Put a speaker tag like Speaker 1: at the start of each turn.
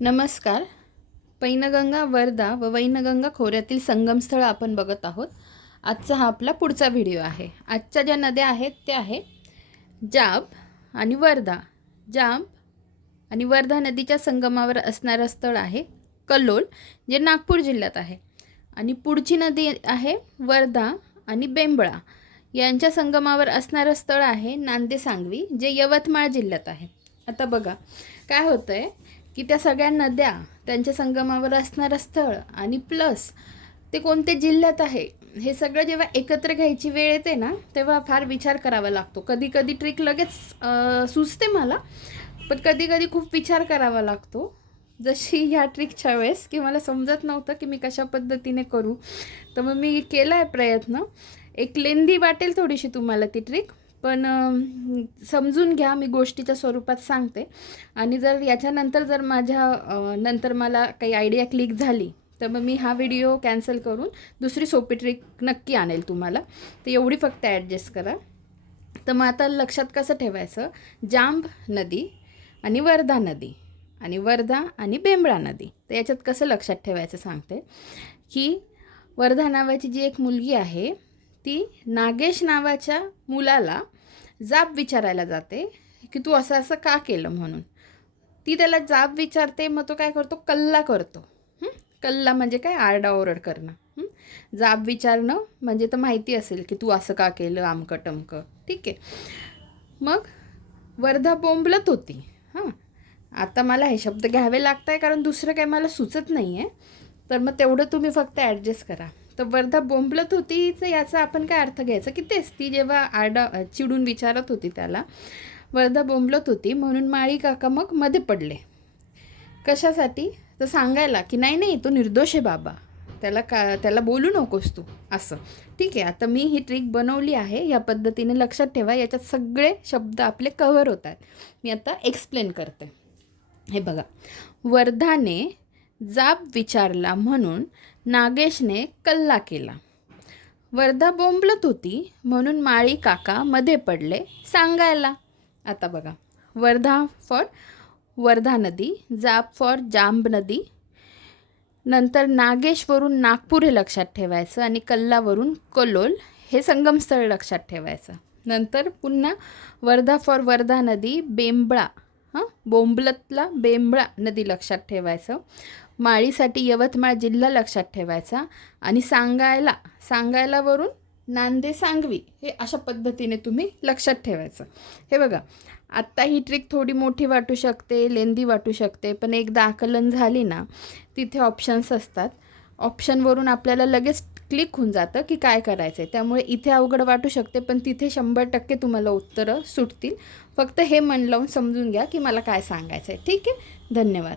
Speaker 1: नमस्कार. पैनगंगा वर्धा व वैनगंगा खोऱ्यातील संगमस्थळ आपण बघत आहोत. आजचा हा आपला पुढचा व्हिडिओ आहे. आजच्या ज्या नद्या आहेत त्या आहे जाब आणि वर्धा. जाब आणि वर्धा नदीच्या संगमावर असणारं स्थळ आहे कल्लोल जे नागपूर जिल्ह्यात आहे. आणि पुढची नदी आहे वर्धा आणि बेंबळा. यांच्या संगमावर असणारं स्थळ आहे नांदे सांगवी जे यवतमाळ जिल्ह्यात आहे. आता बघा काय होतं आहे की त्या सगळ्या नद्या त्यांच्या संगमावर असणारं स्थळ आणि प्लस ते कोणत्या जिल्ह्यात आहे हे सगळं जेव्हा एकत्र घ्यायची वेळ येते ना तेव्हा फार विचार करावा लागतो. कधी कधी ट्रिक लगेच सुचते मला पण कधी कधी खूप विचार करावा लागतो. जशी ह्या ट्रिकच्या वेळेस की मला समजत नव्हतं की मी कशा पद्धतीने करू. तर मग मी केला आहे प्रयत्न. एक लेंदी वाटेल थोडीशी तुम्हाला ती ट्रिक पण समजून घ्या मी गोष्टीच्या स्वरूपात सांगते. आणि जर याच्यानंतर जर माझ्या नंतर मला काही आयडिया क्लिक झाली तर मग मी हा व्हिडिओ कॅन्सल करून दुसरी सोपी ट्रिक नक्की आणेल तुम्हाला. तर एवढी फक्त ॲडजस्ट करा. तर मग आता लक्षात कसं ठेवायचं? जांब नदी आणि वर्धा नदी आणि वर्धा आणि बेंबळा नदी. तर याच्यात कसं लक्षात ठेवायचं सांगते? की वर्धा नावाची जी एक मुलगी आहे ती नागेश नावाच्या मुलाला जाब विचारायला जाते की तू असं असं का केलं म्हणून? ती त्याला जाब विचारते मग तो काय करतो? कल्ला करतो. कल्ला म्हणजे काय? आरडाओरड करणं. जाब विचारणं म्हणजे तर माहिती असेल की तू असं का केलं आमकं टमकं. ठीक आहे. मग वर्धा बोंबलत होती. हां? आता मला हे शब्द घ्यावे लागत आहे कारण दुसरं काही मला सुचत नाही आहे तर मग तेवढं तुम्ही फक्त ॲडजस्ट करा. तर वर्धा बोंबलत होतीचं याचा आपण काय अर्थ घ्यायचा? की तेच ती जेव्हा आरडा चिडून विचारत होती त्याला वर्धा बोंबलत होती म्हणून माळी काका मग मध्ये पडले. कशासाठी? तर सांगायला की नाही नाही तो निर्दोष आहे बाबा. त्याला का त्याला बोलू नकोस तू असं. ठीक आहे आता मी ही ट्रिक बनवली आहे या पद्धतीने लक्षात ठेवा याच्यात सगळे शब्द आपले कव्हर होत आहेत. मी आता एक्सप्लेन करते. हे बघा. वर्धाने जाब विचारला म्हणून नागेशने कल्ला केला. वर्धा बोंबलत होती म्हणून माळी काका मध्ये पडले सांगायला. आता बघा. वर्धा फॉर वर्धा नदी जाप फॉर जांब नदी. नंतर नागेशवरून नागपूर हे लक्षात ठेवायचं आणि कल्लावरून कलोल हे संगमस्थळ लक्षात ठेवायचं. नंतर पुन्हा वर्धा फॉर वर्धा नदी बेंबळा. हां? बोंबलतला बेंबळा नदी लक्षात ठेवायचं. माळीसाठी यवतमाळ जिल्हा लक्षात ठेवायचा. आणि सांगायला सांगायलावरून नांदे सांगवी हे अशा पद्धतीने तुम्ही लक्षात ठेवायचं. हे बघा आत्ता ही ट्रिक थोडी मोठी वाटू शकते लेंदी वाटू शकते पण एकदा आकलन झाली ना तिथे ऑप्शन्स असतात. ऑप्शनवरून आपल्याला लगेच क्लिक होऊन जातं की काय करायचं आहे त्यामुळे इथे अवघड वाटू शकते पण तिथे शंभर टक्के तुम्हाला उत्तरं सुटतील. फक्त हे मन लावून समजून घ्या की मला काय सांगायचं आहे ठीक आहे? धन्यवाद.